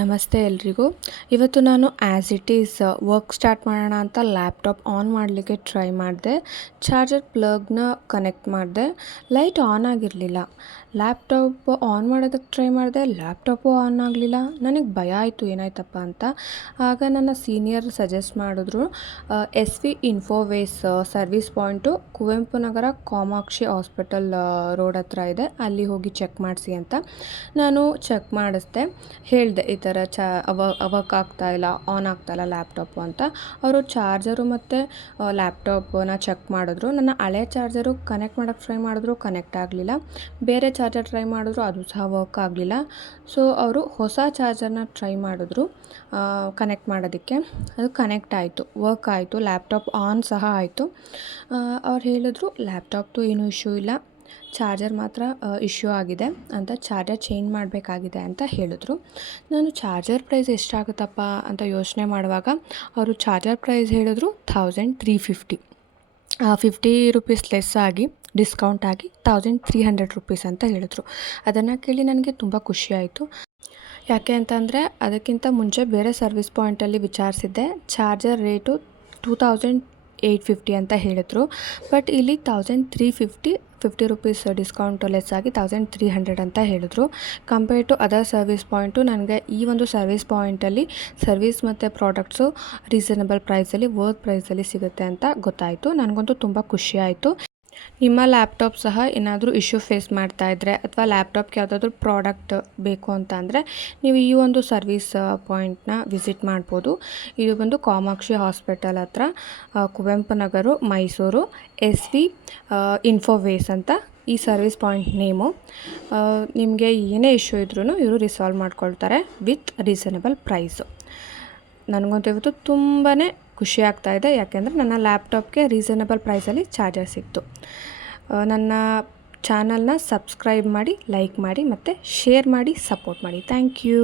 ನಮಸ್ತೆ ಎಲ್ರಿಗೂ. ಇವತ್ತು ನಾನು as it is work start ಮಾಡೋಣ ಅಂತ ಲ್ಯಾಪ್ಟಾಪ್ ಆನ್ ಮಾಡಲಿಕ್ಕೆ ಟ್ರೈ ಮಾಡಿದೆ. ಚಾರ್ಜರ್ ಪ್ಲಗ್ನ ಕನೆಕ್ಟ್ ಮಾಡಿದೆ. ಲೈಟ್ ಆನ್ ಆಗಿರಲಿಲ್ಲ. ಲ್ಯಾಪ್ಟಾಪ್ ಆನ್ ಮಾಡೋದಕ್ಕೆ ಟ್ರೈ ಮಾಡಿದೆ. ಲ್ಯಾಪ್ಟಾಪು ಆನ್ ಆಗಲಿಲ್ಲ. ನನಗೆ ಭಯ ಆಯಿತು ಏನಾಯ್ತಪ್ಪ ಅಂತ. ಆಗ ನನ್ನ ಸೀನಿಯರ್ ಸಜೆಸ್ಟ್ ಮಾಡಿದ್ರು, S V Infoways service point Kuvempu Nagar Kamakshi hospital road ಹತ್ರ ಇದೆ, ಅಲ್ಲಿ ಹೋಗಿ ಚೆಕ್ ಮಾಡಿಸಿ ಅಂತ. ನಾನು ಚೆಕ್ ಮಾಡಿಸ್ದೆ, ಹೇಳಿದೆ ಈ ಥರ ವರ್ಕ್ ಆಗ್ತಾಯಿಲ್ಲ, ಆನ್ ಆಗ್ತಾಯಿಲ್ಲ ಲ್ಯಾಪ್ಟಾಪು ಅಂತ. ಅವರು ಚಾರ್ಜರು ಮತ್ತು ಲ್ಯಾಪ್ಟಾಪನ್ನ ಚೆಕ್ ಮಾಡಿದ್ರು. ನನ್ನ ಹಳೆ ಚಾರ್ಜರು ಕನೆಕ್ಟ್ ಮಾಡೋಕ್ಕೆ ಟ್ರೈ ಮಾಡಿದ್ರು, ಕನೆಕ್ಟ್ ಆಗಲಿಲ್ಲ. ಬೇರೆ ಚಾರ್ಜರ್ ಟ್ರೈ ಮಾಡಿದ್ರು, ಅದು ಸಹ ವರ್ಕ್ ಆಗಲಿಲ್ಲ. ಸೊ ಅವರು ಹೊಸ ಚಾರ್ಜರ್ನ ಟ್ರೈ ಮಾಡಿದ್ರು ಕನೆಕ್ಟ್ ಮಾಡೋದಕ್ಕೆ. ಅದು ಕನೆಕ್ಟ್ ಆಯಿತು, ವರ್ಕ್ ಆಯಿತು, ಲ್ಯಾಪ್ಟಾಪ್ ಆನ್ ಸಹ ಆಯಿತು. ಅವ್ರು ಹೇಳಿದ್ರು ಲ್ಯಾಪ್ಟಾಪ್ದು ಏನೂ ಇಶ್ಯೂ ಇಲ್ಲ, ಚಾರ್ಜರ್ ಮಾತ್ರ ಇಶ್ಯೂ ಆಗಿದೆ ಅಂತ, ಚಾರ್ಜರ್ ಚೇಂಜ್ ಮಾಡಬೇಕಾಗಿದೆ ಅಂತ ಹೇಳಿದ್ರು. ನಾನು ಚಾರ್ಜರ್ ಪ್ರೈಸ್ ಎಷ್ಟಾಗುತ್ತಪ್ಪ ಅಂತ ಯೋಚನೆ ಮಾಡುವಾಗ ಅವರು ಚಾರ್ಜರ್ ಪ್ರೈಸ್ ಹೇಳಿದ್ರು 1350. 50 ರುಪೀಸ್ ಲೆಸ್ ಆಗಿ, ಡಿಸ್ಕೌಂಟ್ ಆಗಿ 1300 ರುಪೀಸ್ ಅಂತ ಹೇಳಿದ್ರು. ಅದನ್ನು ಕೇಳಿ ನನಗೆ ತುಂಬ ಖುಷಿಯಾಯಿತು. ಯಾಕೆ ಅಂತಂದರೆ ಅದಕ್ಕಿಂತ ಮುಂಚೆ ಬೇರೆ ಸರ್ವಿಸ್ ಪಾಯಿಂಟಲ್ಲಿ ವಿಚಾರಿಸಿದ್ದೆ, ಚಾರ್ಜರ್ ರೇಟು 2850 ಅಂತ ಹೇಳಿದರು. ಬಟ್ ಇಲ್ಲಿ 1350 ರುಪೀಸ್ ಡಿಸ್ಕೌಂಟ್ ಲೆಸ್ ಆಗಿ 1300 ಅಂತ ಹೇಳಿದ್ರು. Compare to other service point ನನಗೆ ಈ ಒಂದು ಸರ್ವಿಸ್ ಪಾಯಿಂಟಲ್ಲಿ ಸರ್ವಿಸ್ ಮತ್ತು ಪ್ರಾಡಕ್ಟ್ಸು ರೀಸನಬಲ್ ಪ್ರೈಸಲ್ಲಿ, ವರ್ತ್ ಪ್ರೈಸಲ್ಲಿ ಸಿಗುತ್ತೆ ಅಂತ ಗೊತ್ತಾಯಿತು. ನನಗಂತೂ ತುಂಬ ಖುಷಿಯಾಯಿತು. ನಿಮ್ಮ ಲ್ಯಾಪ್ಟಾಪ್ ಸಹ ಏನಾದರೂ ಇಶ್ಯೂ ಫೇಸ್ ಮಾಡ್ತಾಯಿದ್ರೆ ಅಥವಾ ಲ್ಯಾಪ್ಟಾಪ್ಗೆ ಯಾವುದಾದ್ರೂ ಪ್ರಾಡಕ್ಟ್ ಬೇಕು ಅಂತ ಅಂದರೆ ನೀವು ಈ ಒಂದು ಸರ್ವಿಸ್ ಪಾಯಿಂಟ್ನ ವಿಸಿಟ್ ಮಾಡ್ಬೋದು. ಇದು ಬಂದು ಕಾಮಾಕ್ಷಿ ಹಾಸ್ಪಿಟಲ್ ಹತ್ರ, ಕುವೆಂಪು ನಗರ, ಮೈಸೂರು. ಎಸ್ ವಿ ಇನ್ಫೋವೇಸ್ ಅಂತ ಈ ಸರ್ವಿಸ್ ಪಾಯಿಂಟ್ ನೇಮು. ನಿಮಗೆ ಏನೇ ಇಶ್ಯೂ ಇದ್ರೂ ಇವರು ರಿಸಾಲ್ವ್ ಮಾಡ್ಕೊಳ್ತಾರೆ ವಿತ್ ರೀಸನಬಲ್ ಪ್ರೈಸು. ನನಗಂತೂ ಇವತ್ತು ತುಂಬಾ ಖುಷಿ ಆಗ್ತಾಯಿದೆ, ಯಾಕೆಂದರೆ ನನ್ನ ಲ್ಯಾಪ್ಟಾಪ್ಗೆ ರೀಸನಬಲ್ ಪ್ರೈಸಲ್ಲಿ ಚಾರ್ಜರ್ ಸಿಕ್ತು. ನನ್ನ ಚಾನಲ್ನ ಸಬ್ಸ್ಕ್ರೈಬ್ ಮಾಡಿ, ಲೈಕ್ ಮಾಡಿ ಮತ್ತು ಶೇರ್ ಮಾಡಿ, ಸಪೋರ್ಟ್ ಮಾಡಿ. Thank you.